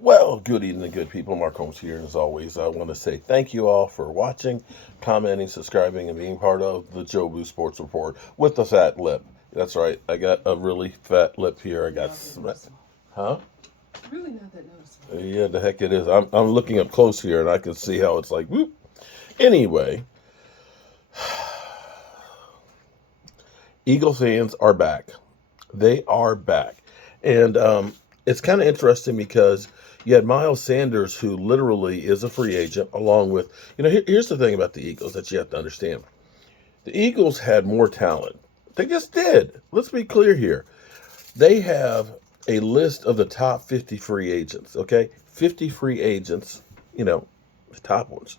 Well, good evening, good people. Mark Holmes here. And as always, I want to say thank you all for watching, commenting, subscribing, and being part of the Joe Blue Sports Report with the fat lip. That's right. I got a really fat lip here. I got huh? Really not that noticeable. Yeah, the heck it is. I'm looking up close here, and I can see how it's like. Whoop. Anyway, Eagle fans are back. They are back, and it's kind of interesting because you had Miles Sanders, who literally is a free agent, along with here's the thing about the Eagles that you have to understand. The Eagles had more talent. They just did. Let's be clear here. They have a list of the top 50 free agents. Okay, 50 free agents. The top ones.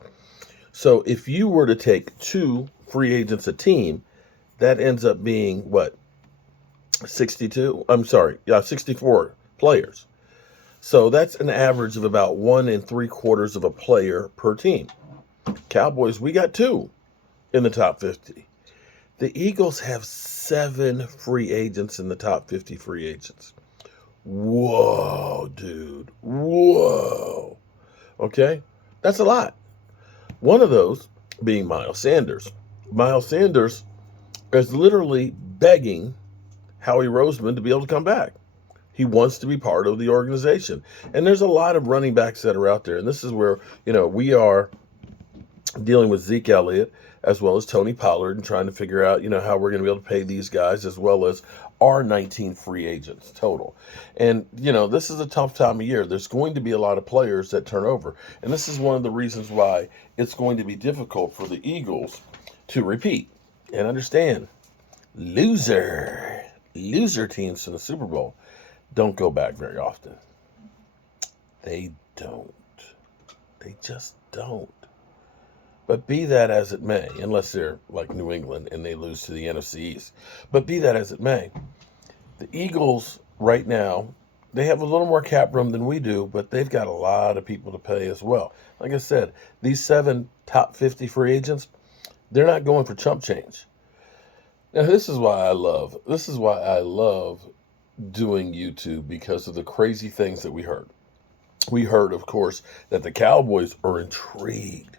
So if you were to take two free agents a team, that ends up being what, 62? I'm sorry, yeah, 64 players. So that's an average of about 1 3/4 of a player per team. Cowboys, we got two in the top 50. The Eagles have 7 free agents in the top 50 free agents. Whoa, dude. Whoa. Okay? That's a lot. One of those being Miles Sanders. Miles Sanders is literally begging Howie Roseman to be able to come back. He wants to be part of the organization. And there's a lot of running backs that are out there. And this is where, we are dealing with Zeke Elliott as well as Tony Pollard and trying to figure out, how we're going to be able to pay these guys as well as our 19 free agents total. And, this is a tough time of year. There's going to be a lot of players that turn over. And this is one of the reasons why it's going to be difficult for the Eagles to repeat. And understand, loser teams in the Super Bowl don't go back very often. They don't. They just don't. But be that as it may, unless they're like New England and they lose to the NFC East, but be that as it may, the Eagles right now, they have a little more cap room than we do, but they've got a lot of people to pay as well. Like I said, these 7 top 50 free agents, they're not going for chump change. Now, this is why I love doing YouTube, because of the crazy things that we heard. We heard, of course, that the Cowboys are intrigued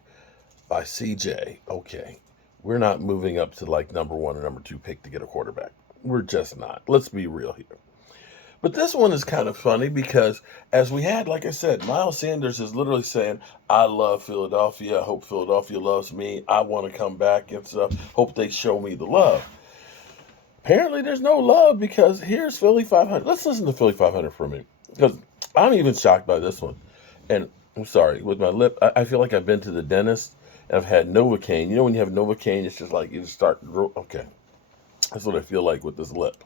by CJ. Okay, we're not moving up to like number 1 or number 2 pick to get a quarterback. We're just not. Let's be real here. But this one is kind of funny because, as we had, like I said, Miles Sanders is literally saying, I love Philadelphia. I hope Philadelphia loves me. I want to come back and stuff. Hope they show me the love. Apparently, there's no love because here's Philly.500. Let's listen to Philly.500 for a minute, because I'm even shocked by this one. And I'm sorry, with my lip, I feel like I've been to the dentist and I've had Novocaine. You know when you have Novocaine, it's just like you just start. Okay, that's what I feel like with this lip.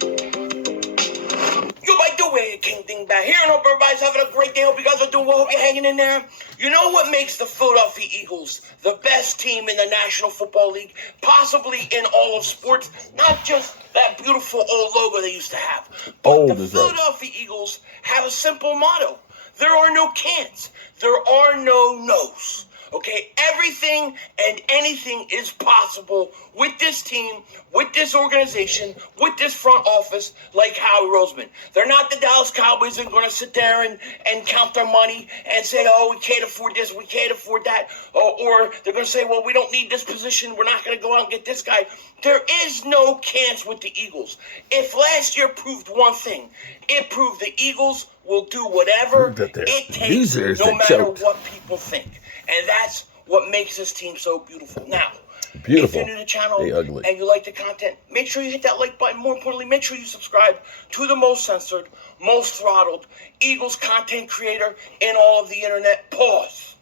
You by the way, King Dingbat here, and hope everybody's having a great day. Hope you guys are doing well. Hope you're hanging in there. You know what makes the Philadelphia Eagles the best team in the National Football League, possibly in all of sports? Not just that beautiful old logo they used to have, but the Philadelphia Eagles have a simple motto. There are no can'ts. There are no no's. Okay, everything and anything is possible with this team, with this organization, with this front office, like Howie Roseman. They're not the Dallas Cowboys that are going to sit there and count their money and say, oh, we can't afford this, we can't afford that. Or they're going to say, well, we don't need this position, we're not going to go out and get this guy. There is no can'ts with the Eagles. If last year proved one thing, it proved the Eagles will do whatever it takes, no matter what people think. And that's what makes this team so beautiful. Now, if you're new to the channel and you like the content, make sure you hit that like button. More importantly, make sure you subscribe to the most censored, most throttled Eagles content creator in all of the internet. Pause.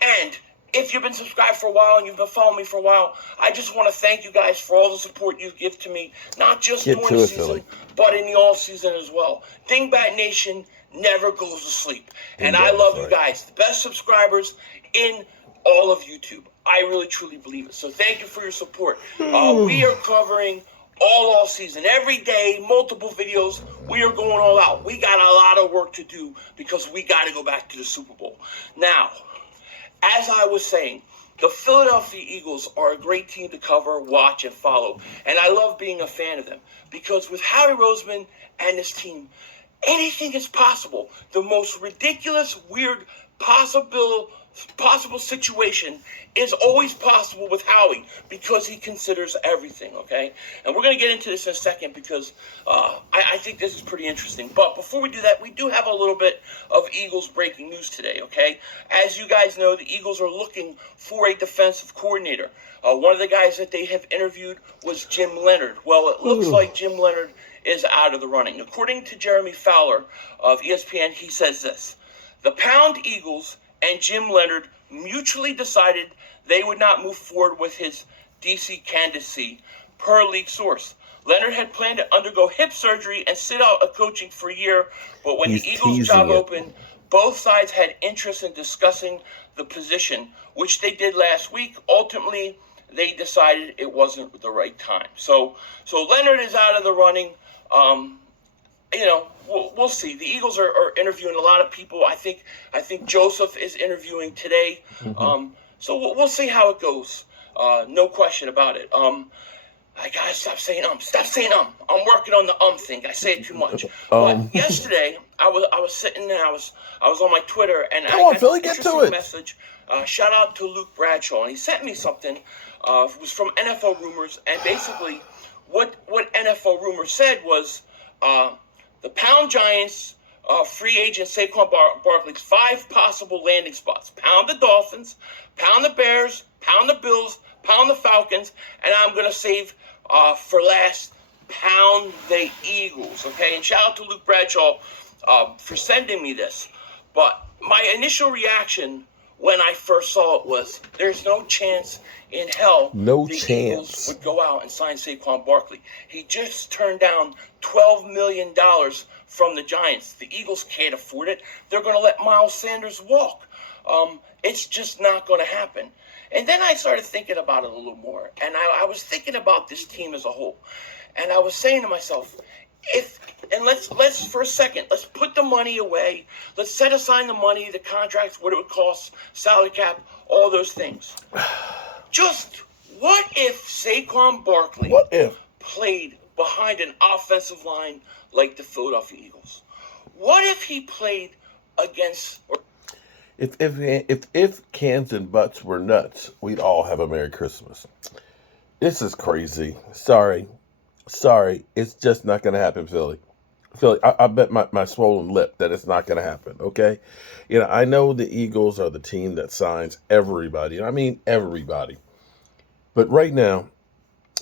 And if you've been subscribed for a while and you've been following me for a while, I just want to thank you guys for all the support you give to me, not just during the season, but in the off season as well. Dingbat Nation never goes to sleep. And I love you guys, the best subscribers in all of YouTube. I really, truly believe it. So thank you for your support. We are covering all season, every day, multiple videos. We are going all out. We got a lot of work to do because we got to go back to the Super Bowl. Now, as I was saying, the Philadelphia Eagles are a great team to cover, watch, and follow. And I love being a fan of them because with Howie Roseman and his team, Anything is possible. The most ridiculous, weird, possible situation is always possible with Howie because he considers everything, okay? And we're going to get into this in a second because I think this is pretty interesting. But before we do that, we do have a little bit of Eagles breaking news today, okay? As you guys know, the Eagles are looking for a defensive coordinator. One of the guys that they have interviewed was Jim Leonard. Well, it looks like Jim Leonard is out of the running. According to Jeremy Fowler of ESPN, he says this: the Pound Eagles and Jim Leonard mutually decided they would not move forward with his DC candidacy, per league source. Leonard had planned to undergo hip surgery and sit out of coaching for a year, but when the Eagles job opened, both sides had interest in discussing the position, which they did last week. Ultimately, they decided it wasn't the right time. So Leonard is out of the running. We'll see. The Eagles are interviewing a lot of people. I think Joseph is interviewing today. So we'll see how it goes. No question about it. I gotta stop saying Stop saying I'm working on the thing. I say it too much. But yesterday I was sitting there. I was on my Twitter and I got Philly, an get to interesting it. Message. Shout out to Luke Bradshaw, and he sent me something. It was from NFL Rumors, and basically what NFL Rumors said was the Pound Giants free agent Saquon Barkley's 5 possible landing spots: pound the Dolphins, pound the Bears, pound the Bills, pound the Falcons, and I'm going to save for last, pound the Eagles. Okay, and shout out to Luke Bradshaw for sending me this. But my initial reaction when I first saw it was, there's no chance in hell Eagles would go out and sign Saquon Barkley. He just turned down $12 million from the Giants. The Eagles can't afford it. They're going to let Miles Sanders walk. It's just not going to happen. And then I started thinking about it a little more. And I was thinking about this team as a whole. And I was saying to myself, let's for a second, let's put the money away. Let's set aside the money, the contracts, what it would cost, salary cap, all those things. Just what if Saquon Barkley played behind an offensive line like the Philadelphia Eagles? What if he played against... If cans and butts were nuts, we'd all have a Merry Christmas. This is crazy. Sorry. It's just not going to happen, Philly. I bet my swollen lip that it's not going to happen, okay? I know the Eagles are the team that signs everybody. I mean, everybody. But right now,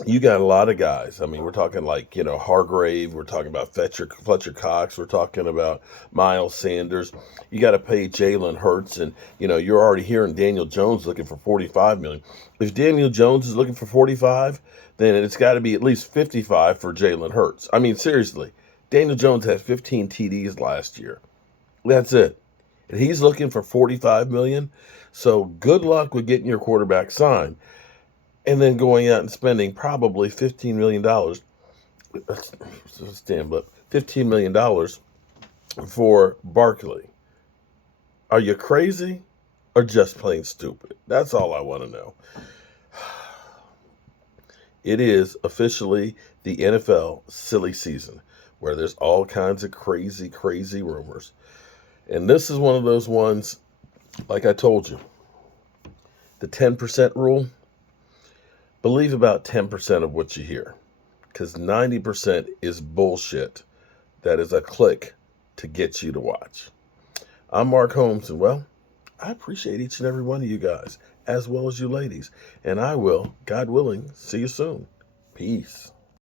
you got a lot of guys. I mean, we're talking like, Hargrave. We're talking about Fletcher Cox. We're talking about Miles Sanders. You got to pay Jalen Hurts. And, you're already hearing Daniel Jones looking for $45 million. If Daniel Jones is looking for 45, then it's got to be at least 55 for Jalen Hurts. I mean, seriously, Daniel Jones had 15 TDs last year. That's it. And he's looking for $45 million. So good luck with getting your quarterback signed. And then going out and spending probably $15 million. Stand up. $15 million for Barkley. Are you crazy or just plain stupid? That's all I want to know. It is officially the NFL silly season where there's all kinds of crazy rumors. And this is one of those ones, like I told you, the 10% rule. Believe about 10% of what you hear, because 90% is bullshit that is a click to get you to watch. I'm Mark Holmes, and well, I appreciate each and every one of you guys, as well as you ladies, and I will, God willing, see you soon. Peace.